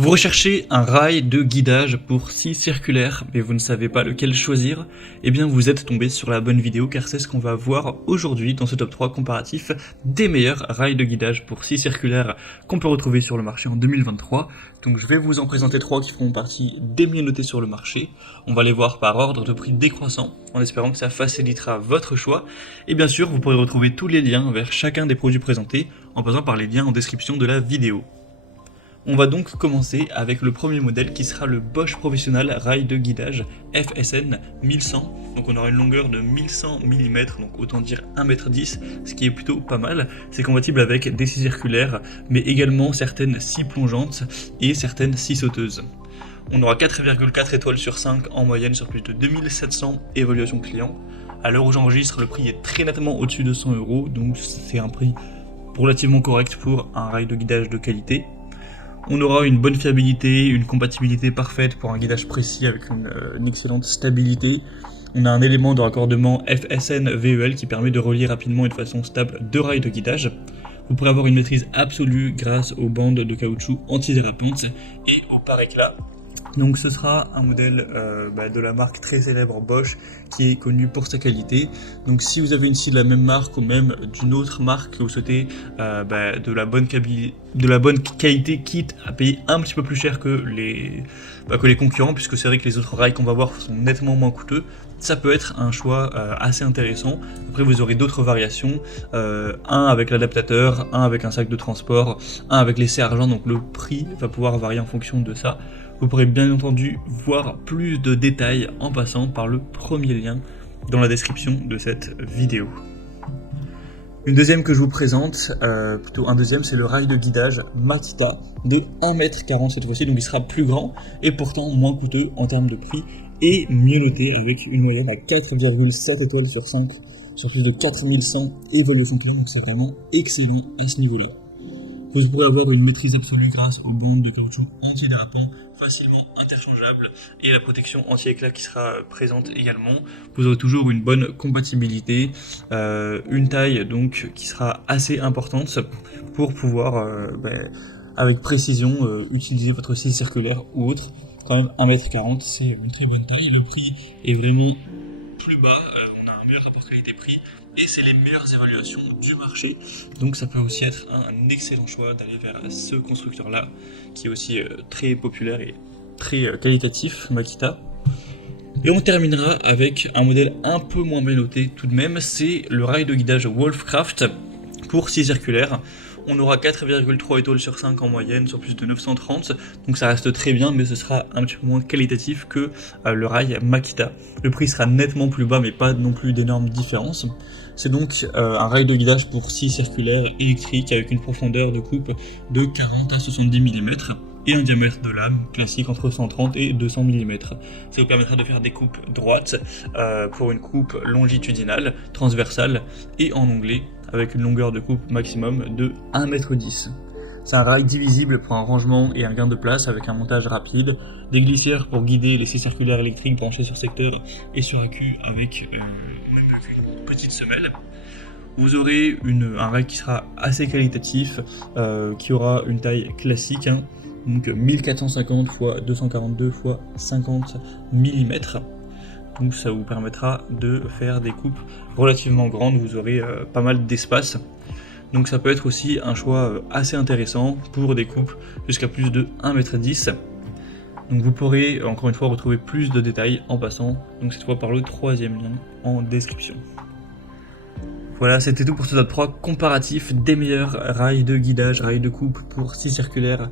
Vous recherchez un rail de guidage pour scie circulaire, mais vous ne savez pas lequel choisir? Eh bien vous êtes tombé sur la bonne vidéo car c'est ce qu'on va voir aujourd'hui dans ce top 3 comparatif des meilleurs rails de guidage pour scie circulaire qu'on peut retrouver sur le marché en 2023. Donc je vais vous en présenter 3 qui feront partie des mieux notés sur le marché. On va les voir par ordre de prix décroissant, en espérant que ça facilitera votre choix. Et bien sûr, vous pourrez retrouver tous les liens vers chacun des produits présentés en passant par les liens en description de la vidéo. On va donc commencer avec le premier modèle qui sera le Bosch Professional Rail de Guidage FSN 1100. Donc on aura une longueur de 1100 mm, donc autant dire 1,10 m, ce qui est plutôt pas mal. C'est compatible avec des scies circulaires, mais également certaines scies plongeantes et certaines scies sauteuses. On aura 4,4 étoiles sur 5 en moyenne sur plus de 2700 évaluations clients. À l'heure où j'enregistre, le prix est très nettement au-dessus de 100 €, donc c'est un prix relativement correct pour un rail de guidage de qualité. On aura une bonne fiabilité, une compatibilité parfaite pour un guidage précis avec une excellente stabilité. On a un élément de raccordement FSN VEL qui permet de relier rapidement et de façon stable deux rails de guidage. Vous pourrez avoir une maîtrise absolue grâce aux bandes de caoutchouc antidérapantes et au pare-éclat. Donc ce sera un modèle de la marque très célèbre Bosch qui est connue pour sa qualité. Donc si vous avez une scie de la même marque ou même d'une autre marque que vous souhaitez de la bonne qualité, quitte à payer un petit peu plus cher que les concurrents, puisque c'est vrai que les autres rails qu'on va voir sont nettement moins coûteux, ça peut être un choix assez intéressant. Après vous aurez d'autres variations, un avec l'adaptateur, un avec un sac de transport, un avec les serre-joints, donc le prix va pouvoir varier en fonction de ça. Vous pourrez bien entendu voir plus de détails en passant par le premier lien dans la description de cette vidéo. Une deuxième que je vous présente, c'est le rail de guidage Makita de 1,40 m cette fois-ci, donc il sera plus grand et pourtant moins coûteux en termes de prix et mieux noté avec une moyenne à 4,7 étoiles sur 5 sur plus de 4100 évaluations clients, donc c'est vraiment excellent à ce niveau-là. Vous pourrez avoir une maîtrise absolue grâce aux bandes de caoutchouc antidérapant facilement interchangeables et la protection anti-éclat qui sera présente également. Vous aurez toujours une bonne compatibilité, une taille donc qui sera assez importante pour pouvoir avec précision utiliser votre scie circulaire ou autre. Quand même 1,40 m, c'est une très bonne taille. Le prix est vraiment plus bas, on a un meilleur rapport qualité-prix et c'est les meilleures évaluations du marché, donc ça peut aussi être un excellent choix d'aller vers ce constructeur là qui est aussi très populaire et très qualitatif, Makita. Et on terminera avec un modèle un peu moins bien noté tout de même, c'est le rail de guidage Wolfcraft pour scie circulaire. On aura 4,3 étoiles sur 5 en moyenne sur plus de 930, donc ça reste très bien, mais ce sera un petit peu moins qualitatif que le rail Makita. Le prix sera nettement plus bas, mais pas non plus d'énormes différences. C'est donc un rail de guidage pour scie circulaire électrique avec une profondeur de coupe de 40 à 70 mm et un diamètre de lame classique entre 130 et 200 mm. Ça vous permettra de faire des coupes droites pour une coupe longitudinale, transversale et en onglet avec une longueur de coupe maximum de 1,10 m. C'est un rail divisible pour un rangement et un gain de place avec un montage rapide, des glissières pour guider les scies circulaires électriques branchées sur secteur et sur accu avec une petite semelle. Vous aurez un rail qui sera assez qualitatif, qui aura une taille classique, donc 1450 x 242 x 50 mm. Donc ça vous permettra de faire des coupes relativement grandes, vous aurez pas mal d'espace. Donc ça peut être aussi un choix assez intéressant pour des coupes jusqu'à plus de 1,10 m. Donc vous pourrez encore une fois retrouver plus de détails en passant, donc cette fois par le troisième lien en description. Voilà, c'était tout pour ce top 3 comparatif des meilleurs rails de guidage, rails de coupe pour scie circulaire